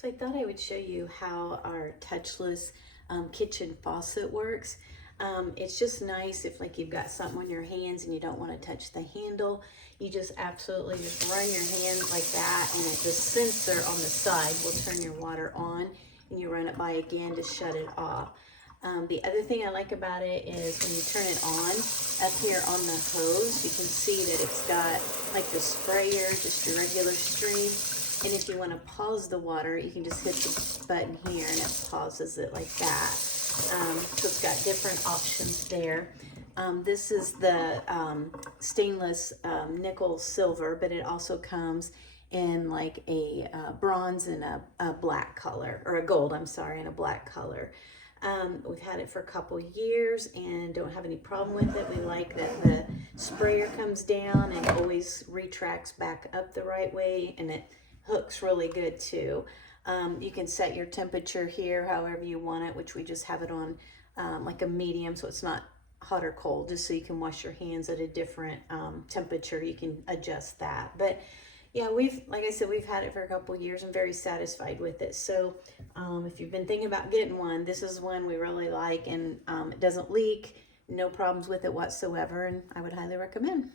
So I thought I would show you how our touchless kitchen faucet works. It's just nice if like you've got something on your hands and you don't want to touch the handle. You just absolutely just run your hand like that, and the sensor on the side will turn your water on, and you run it by again to shut it off. The other thing I like about it is when you turn it on, up here on the hose, you can see that it's got like the sprayer, just your regular stream. And if you want to pause the water, you can just hit the button here and it pauses it like that. So it's got different options there. This is the stainless nickel silver, but it also comes in like a bronze and a black color, or a gold, I'm sorry, and a black color. We've had it for a couple years and don't have any problem with it. We like that the sprayer comes down and always retracts back up the right way, and it hooks really good too. You can set your temperature here however you want it, which we just have it on like a medium, so it's not hot or cold, just so you can wash your hands at a different temperature. You can adjust that. But yeah, like I said, we've had it for a couple of years. I'm very satisfied with it. So if you've been thinking about getting one, this is one we really like, and it doesn't leak, no problems with it whatsoever, and I would highly recommend.